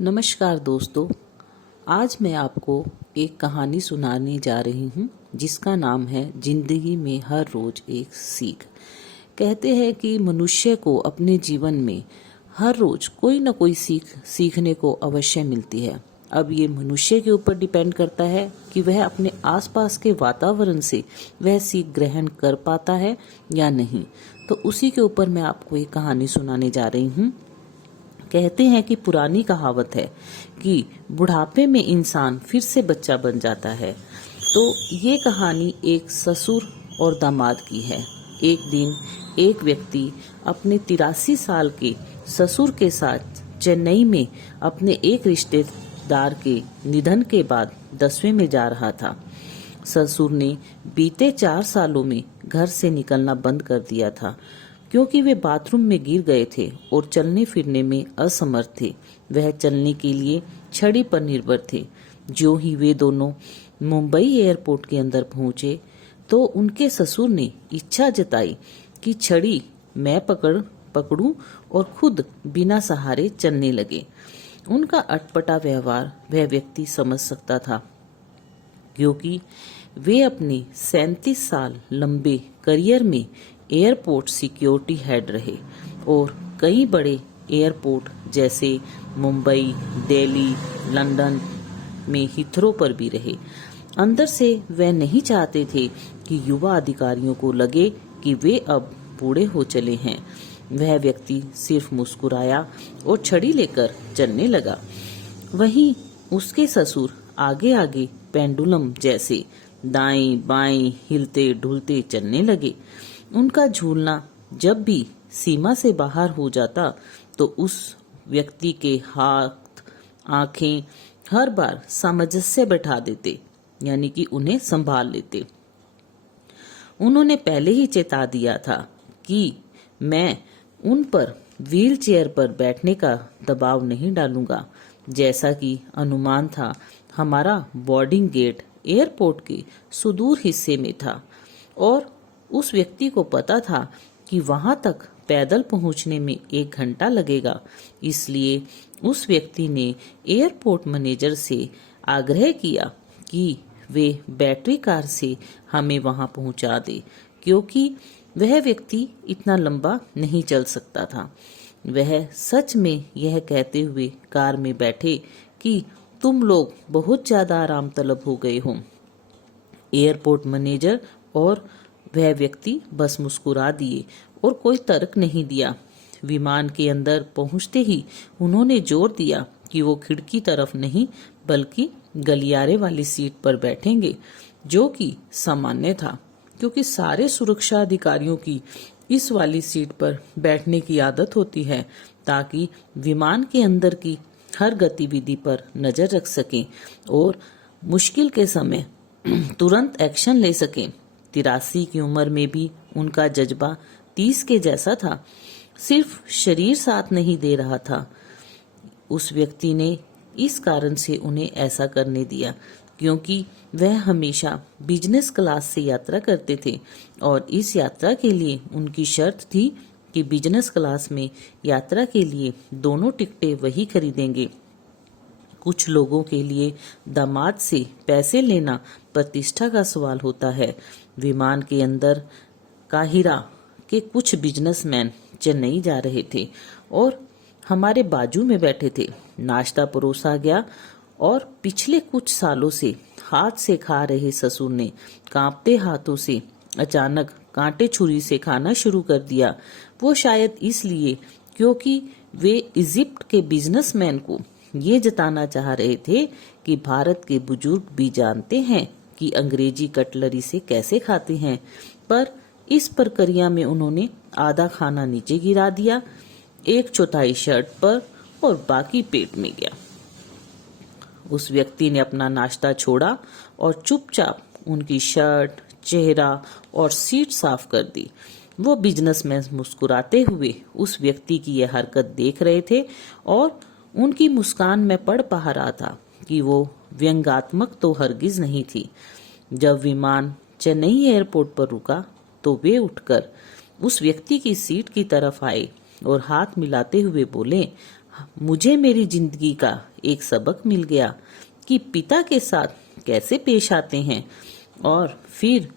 नमस्कार दोस्तों। आज मैं आपको एक कहानी सुनाने जा रही हूँ जिसका नाम है जिंदगी में हर रोज एक सीख। कहते हैं कि मनुष्य को अपने जीवन में हर रोज कोई न कोई सीख सीखने को अवश्य मिलती है। अब ये मनुष्य के ऊपर डिपेंड करता है कि वह अपने आसपास के वातावरण से वह सीख ग्रहण कर पाता है या नहीं। तो उसी के ऊपर मैं आपको एक कहानी सुनाने जा रही हूँ। कहते हैं कि पुरानी कहावत है कि बुढ़ापे में इंसान फिर से बच्चा बन जाता है। तो ये कहानी एक ससुर और दामाद की है। एक दिन एक व्यक्ति अपने 83 साल के ससुर के साथ चेन्नई में अपने एक रिश्तेदार के निधन के बाद 10वें में जा रहा था। ससुर ने बीते 4 सालों में घर से निकलना बंद कर दिया था क्योंकि वे बाथरूम में गिर गए थे और चलने फिरने में असमर्थ थे। वह चलने के लिए छड़ी पर निर्भर थे। जो ही वे दोनों मुंबई एयरपोर्ट के अंदर पहुंचे तो उनके ससुर ने इच्छा जताई कि छड़ी मैं पकड़ूं और खुद बिना सहारे चलने लगे। उनका अटपटा व्यवहार वह व्यक्ति समझ सकता था क्योंकि वे अपने 37 साल लंबे करियर में एयरपोर्ट सिक्योरिटी हेड रहे और कई बड़े एयरपोर्ट जैसे मुंबई, दिल्ली, लंदन में हीथ्रो पर भी रहे। अंदर से वे नहीं चाहते थे कि युवा अधिकारियों को लगे कि वे अब बूढ़े हो चले हैं। वह व्यक्ति सिर्फ मुस्कुराया और छड़ी लेकर चलने लगा। वहीं उसके ससुर आगे आगे पेंडुलम जैसे दाएं बाएं हिलते ढुलते चलने लगे। उनका झूलना जब भी सीमा से बाहर हो जाता तो उस व्यक्ति के हाथ आंखें हर बार सामंजस्य बैठा देते, यानी कि उन्हें संभाल लेते। उन्होंने पहले ही चेता दिया था कि मैं उन पर व्हील चेयर पर बैठने का दबाव नहीं डालूंगा। जैसा कि अनुमान था, हमारा बोर्डिंग गेट एयरपोर्ट के सुदूर हिस्से में था और उस व्यक्ति को पता था कि वहां तक पैदल पहुंचने में 1 घंटा लगेगा। इसलिए उस व्यक्ति ने एयरपोर्ट मैनेजर से आग्रह किया कि वे बैटरी कार से हमें वहां पहुंचा दे, क्योंकि वह व्यक्ति इतना लंबा नहीं चल सकता था। वह सच में यह कहते हुए कार में बैठे कि तुम लोग बहुत ज्यादा आराम तलब हो गए हो। एयरपोर्ट मैनेजर और वह व्यक्ति बस मुस्कुरा दिए और कोई तर्क नहीं दिया। विमान के अंदर पहुंचते ही उन्होंने जोर दिया कि वो खिड़की तरफ नहीं बल्कि गलियारे वाली सीट पर बैठेंगे, जो कि सामान्य था क्योंकि सारे सुरक्षा अधिकारियों की इस वाली सीट पर बैठने की आदत होती है ताकि विमान के अंदर की हर गतिविधि पर नजर रख सकें और मुश्किल के समय तुरंत एक्शन ले सकें। 83 की उम्र में भी उनका जज्बा 30 के जैसा था। सिर्फ शरीर साथ नहीं दे रहा था। उस व्यक्ति ने इस कारण से उन्हें ऐसा करने दिया क्योंकि वह हमेशा बिजनेस क्लास से यात्रा करते थे और इस यात्रा के लिए उनकी शर्त थी कि बिजनेस क्लास में यात्रा के लिए दोनों टिकटें वही खरीदेंगे। कुछ लोगों के लिए दामाद से पैसे लेना प्रतिष्ठा का सवाल होता है। विमान के अंदर काहिरा के कुछ बिजनेसमैन चेन्नई जा रहे थे और हमारे बाजू में बैठे थे। नाश्ता परोसा गया और पिछले कुछ सालों से हाथ से खा रहे ससुर ने कांपते हाथों से अचानक कांटे छुरी से खाना शुरू कर दिया। वो शायद इसलिए क्योंकि वे इजिप्ट के बिजनेसमैन को ये जताना चाह रहे थे कि भारत के बुजुर्ग भी जानते हैं कि अंग्रेजी कटलरी से कैसे खाते हैं, पर इस प्रक्रिया में उन्होंने आधा खाना नीचे गिरा दिया, 1/4 शर्ट पर और बाकी पेट में गया। उस व्यक्ति ने अपना नाश्ता छोड़ा और चुपचाप उनकी शर्ट, चेहरा और सीट साफ कर दी। वो बिजनेसमैन मुस्कुराते हुए उस व्यक्ति की यह हरकत देख रहे थे और उनकी मुस्कान में पढ़ पा रहा था कि वो व्यंग्यात्मक तो हरगिज नहीं थी। जब विमान चेन्नई एयरपोर्ट पर रुका तो वे उठकर उस व्यक्ति की सीट की तरफ आए और हाथ मिलाते हुए बोले, मुझे मेरी जिंदगी का एक सबक मिल गया कि पिता के साथ कैसे पेश आते हैं। और फिर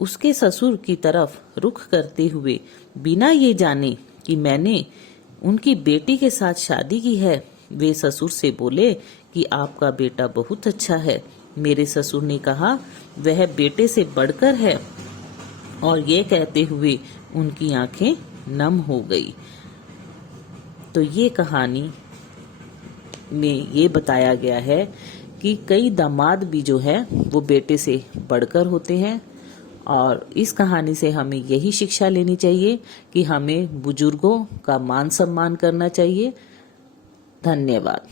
उसके ससुर की तरफ रुख करते हुए, बिना ये जाने कि मैंने उनकी बेटी के साथ शादी की है, वे ससुर से बोले कि आपका बेटा बहुत अच्छा है। मेरे ससुर ने कहा वह बेटे से बढ़कर है, और ये कहते हुए उनकी आंखें नम हो गई। तो ये कहानी में ये बताया गया है कि कई दामाद भी जो है वो बेटे से बढ़कर होते हैं। और इस कहानी से हमें यही शिक्षा लेनी चाहिए कि हमें बुजुर्गों का मान सम्मान करना चाहिए। धन्यवाद।